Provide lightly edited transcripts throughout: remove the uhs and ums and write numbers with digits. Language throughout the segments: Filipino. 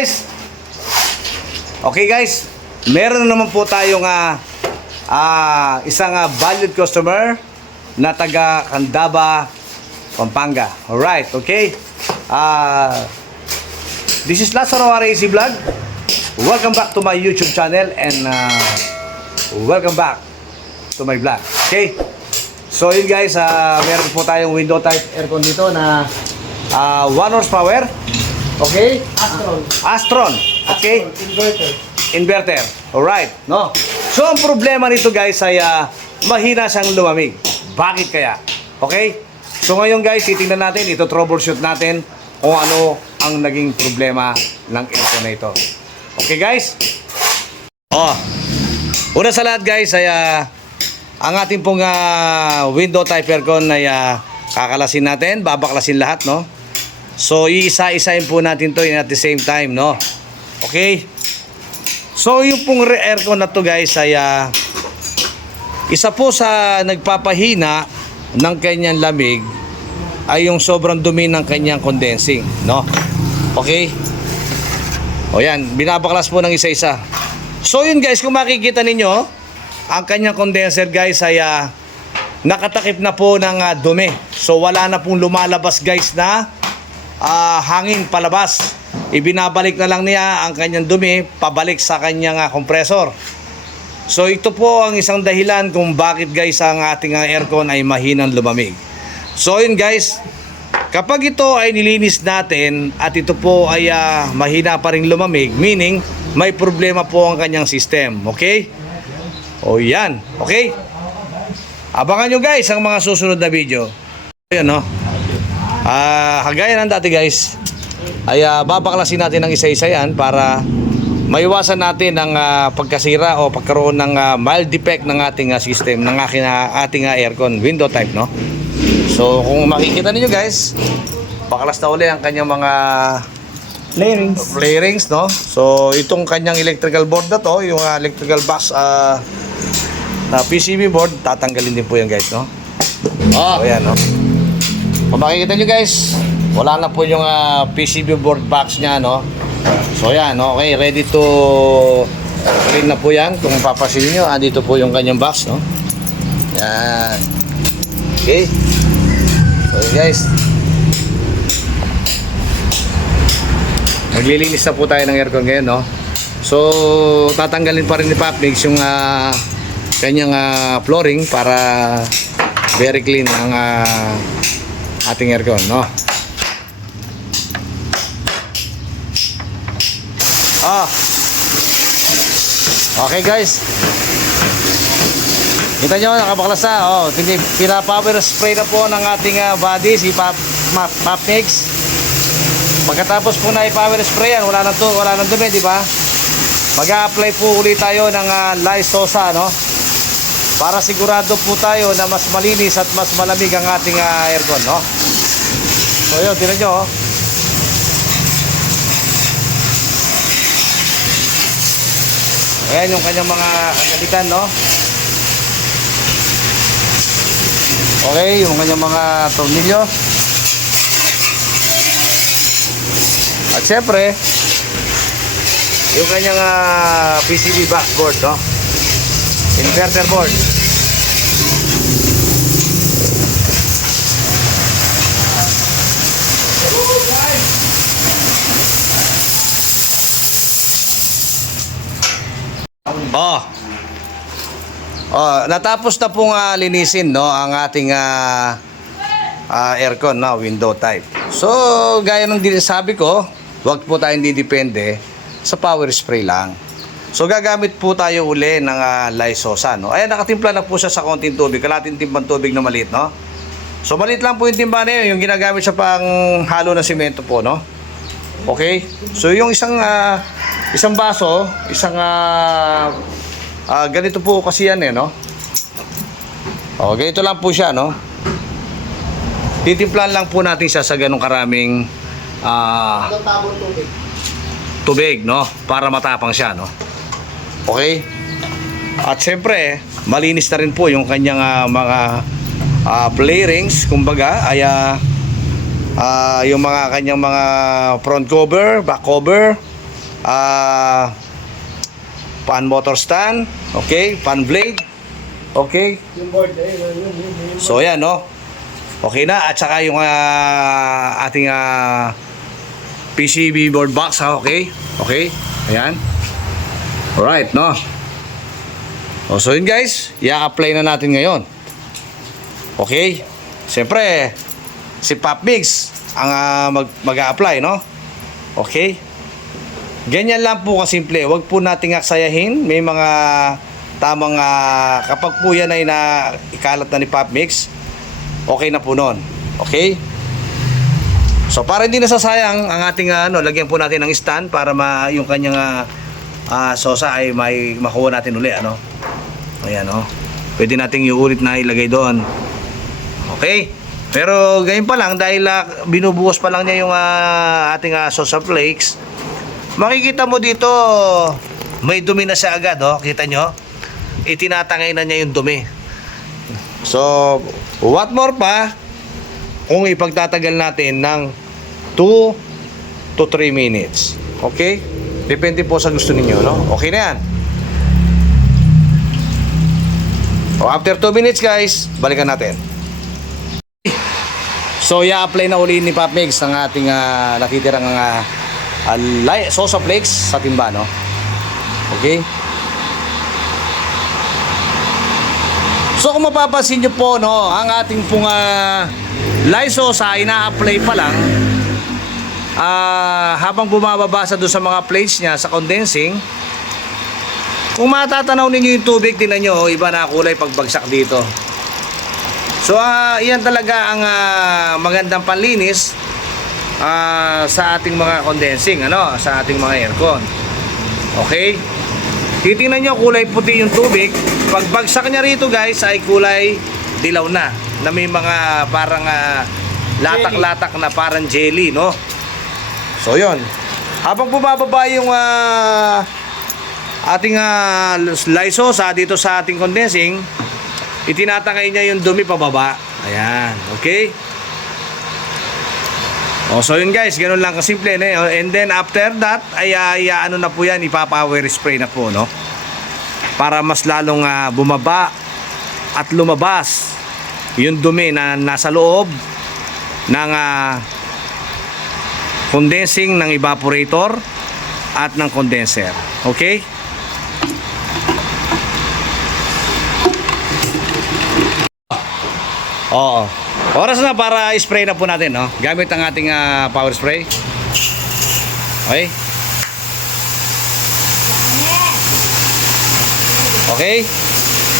guys. Okay guys, meron na naman po tayong isang valued customer na taga Candaba, Pampanga. Alright, okay. This is Lazaro RAC Vlog. Welcome back to my YouTube channel and welcome back to my vlog. Okay. So yun guys, meron po tayong window type aircon dito na 1 horsepower. Okay? Astron. Okay? Inverter. Alright, no? So ang problema nito guys ay mahina siyang lumamig. Bakit kaya? Okay? So ngayon guys, titingnan natin, ito troubleshoot natin kung ano ang naging problema ng aircon na ito. Okay guys? Una sa lahat guys ay ang ating pong window type aircon ay kakalasin natin, babaklasin lahat, no? So iisa-isahin po natin to at the same time, no? Okay? So yung pong aircon na to guys ay isa po sa nagpapahina ng kanyang lamig ay yung sobrang dumi ng kanyang condensing, no? Okay? O yan, binabaklas po ng isa-isa. So yun guys, kung makikita ninyo, ang kanyang condenser guys ay nakatakip na po ng dumi. So wala na pong lumalabas guys na hangin palabas. Ibinabalik na lang niya ang kanyang dumi pabalik sa kanyang compressor. So ito po ang isang dahilan kung bakit guys ang ating aircon ay mahinang lumamig. So yun guys, kapag ito ay nilinis natin at ito po ay mahina pa rin lumamig, meaning may problema po ang kanyang system. Okay? O yan. Okay? Abangan nyo guys ang mga susunod na video. Ayan, no? Kagaya ng dati guys, ay babaklasin natin ng isa-isa yan para maiwasan natin ang pagkasira o pagkaroon ng mild defect ng ating system, ng ating aircon window type, no? So kung makikita niyo guys, baklas na uli ang kanyang mga flarings, no? So itong kanyang electrical board na to, yung electrical box na PCB board, tatanggalin din po yan guys, no? So yan, no? Kung makikita nyo guys, wala na po yung PCB board box nya, no? So yan, okay, ready to clean na po yan. Kung papasilin nyo, dito po yung kanyang box, no? Yan. Okay. So yun guys, maglilinis na po tayo ng aircon ngayon, no? So tatanggalin pa rin ni Popmix yung kanyang flooring para very clean ang ating aircon, no? Okay guys, kita nyo, nakabaklas na. Pina-power spray na po ng ating body si Popmix. Pagkatapos po na i-power spray yan, wala nang dumi, di ba? Mag-a-apply po ulit tayo ng Lysosa, no? Para sigurado po tayo na mas malinis at mas malamig ang ating aircon, no? So yun, tingnan nyo, ayan yung kanyang mga kagalitan, no? Okay, yung kanyang mga tornilyo. At syempre, yung kanyang PCB backboard, no? Inverter board. Natapos na pong linisin, no, ang ating aircon na window type. So gaya ng sabi ko, wag po tayong didepende sa power spray lang. So gagamit po tayo uli ng Lysosa, no? Ayan, nakatimpla na po siya sa konting tubig, kalating timbang tubig na maliit, no? So maliit lang po yung timba na yun, yung ginagamit siya pang halo ng simento po, no? Okay? So yung isang baso, ganito po kasi yan, no? Ganito lang po siya, no? Titimplan lang po natin siya sa ganong karaming tubig, no? Para matapang siya, no? Okay? At syempre, malinis na rin po yung kanyang mga flarings, kumbaga, ay yung mga kanyang mga front cover, back cover, fan motor stand, okay, fan blade, okay. So yan, no. Okay na, at saka yung ating PCB board box, ha, okay. Okay, ayan. Alright, no. So yun guys, i-apply na natin ngayon. Okay. Siyempre, si Pop Mix ang mag-a-apply, no? Okay. Ganyan lang po kasimple. Huwag po nating aksayahin. May mga tamang kapag po yan ay ikalat na ni Pop Mix, okay na po nun. Okay? So para hindi nasasayang ang ating lagyan po natin ng stand para yung kanyang sosa ay may makuha natin uli, ano? Ayan, oh. Pwede nating iulit na ilagay doon. Okay? Pero ganyan pa lang dahil binubuhos pa lang niya yung ating sosa flakes. Makikita mo dito may dumi na siya agad, oh. Kita nyo? Itinatangay na niya yung dumi. So, what more pa kung ipagtatagal natin ng 2 to 3 minutes. Okay? Depende po sa gusto ninyo, no? Okay na yan. So, after 2 minutes guys, balikan natin. So, i-apply na uli ni Pop Mix ang ating nakitirang sosa flakes sa timba, no? Okay? So, kung mapapansin nyo po, no, ang ating pong lysosa ay na-apply pa lang habang bumababa sa doon sa mga plates niya sa condensing. Kung matatanaw ninyo yung tubig, tingnan nyo, iba na kulay pagbagsak dito. So, iyan talaga ang magandang panlinis sa ating mga condensing, ano, sa ating mga aircon. Okay? Titingnan nyo, kulay puti yung tubig. Pagbagsak niya rito guys, ay kulay dilaw na may mga parang latak-latak na parang jelly, no? So, yon. Habang bumababa yung ating lysosa dito sa ating condensing, itinatangay niya yung dumi pababa. Ayan, okay? So yun guys, ganun lang kasimple, no? And then after that ay ano na po yan, ipa-power spray na po, no? Para mas lalong bumaba at lumabas yung dumi na nasa loob ng condensing ng evaporator at ng condenser. Okay? Oo. Oras na para spray na po natin, no? Gamit ang ating power spray. Okay? Okay?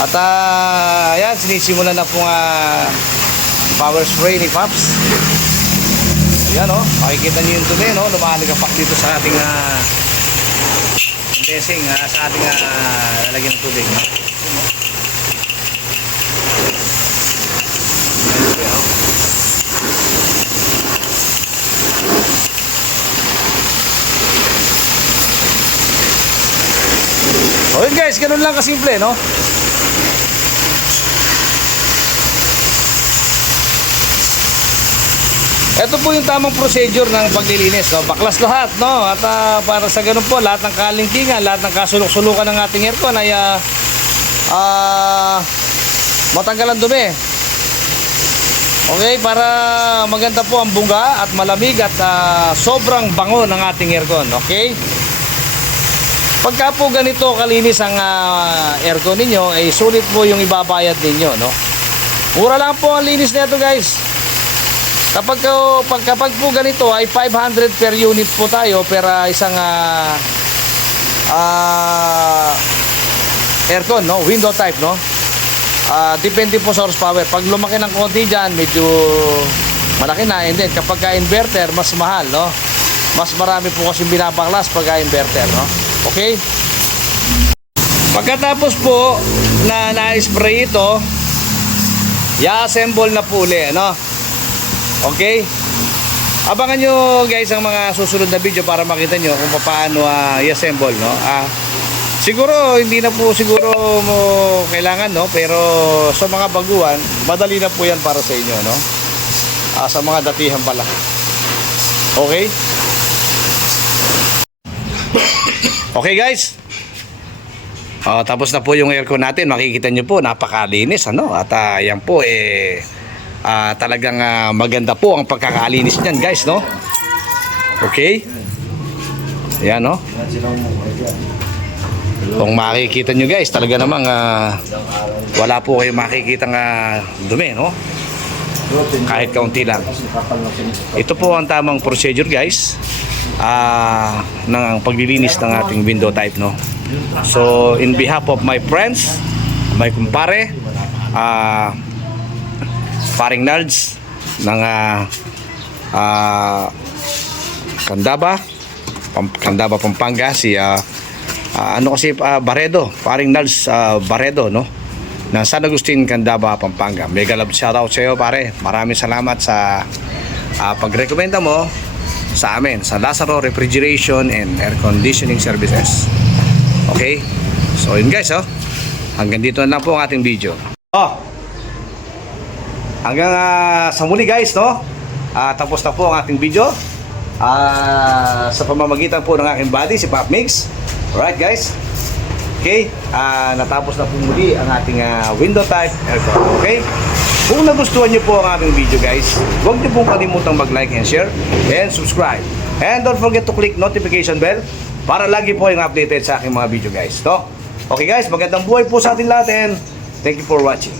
At ayan, sinisimulan na po power spray ni Pops. Ayan, oh. Makikita niyo yung dumi, no? Lumalagapak dito sa ating condensing, sa ating lalagyan ng tubig, no? So yun guys, ganun lang kasimple, no? Ito po yung tamang procedure ng paglilinis, no? Baklas lahat, no? At para sa ganun po, lahat ng kalingkingan, lahat ng kasulok-sulukan ng ating aircon ay matanggal ang dumi. Okay, para maganda po ang bunga at malamig at sobrang bango ng ating aircon, okay? Pagka po ganito kalinis ang aircon ninyo, ay sulit po yung ibabayad ninyo, no? Mura lang po ang linis nito, guys. Kapag po ganito ay 500 per unit po tayo per isang aircon, no? Window type, no? Depende po sa horsepower. Pag lumaki ng konti dyan, medyo malaki na. And then kapag inverter, mas mahal, no? Mas marami po kasi binabaklas pag inverter, no? Okay? Pagkatapos po na na-spray ito, i-assemble na po ulit, no? Okay? Abangan nyo guys ang mga susunod na video para makita nyo kung paano i-assemble, no? Siguro hindi na po siguro mo kailangan, no? Pero sa mga baguhan, madali na po yan para sa inyo, no? Sa mga datihan pala. Okay? Okay guys. Tapos na po yung aircon natin. Makikita nyo po, napakalinis ano. At yan po talagang maganda po ang pagkakalinis niyan guys, no? Okay? Yan, no? Kung makikita nyo guys, talaga namang wala po kayo makikita dumi, no? Kahit kaunti lang. Ito po ang tamang procedure guys ng paglilinis ng ating window type, no? So in behalf of my friends, my kumpare, paring Nards ng Candaba, Pampanga, si Baredo, paring Nards Baredo, no? Na San Agustin, Candaba, Pampanga. Mega love shoutout sa iyo pare. Maraming salamat sa pagrekomenda mo sa amin sa Lazaro Refrigeration and Air Conditioning Services. Okay? So yun guys, hanggang dito na lang po ang ating video. Hanggang sa muli guys, no? Tapos na po ang ating video sa pamamagitan po ng aking buddy, si Pop Mix. Alright guys? Okay? Natapos na po muli ang ating window type aircon. Okay? Kung nagustuhan nyo po ang ating video guys, huwag nyo pong kalimutang mag-like and share and subscribe. And don't forget to click notification bell para lagi po yung updated sa aking mga video guys. Okay guys, magandang buhay po sa ating lahat and thank you for watching.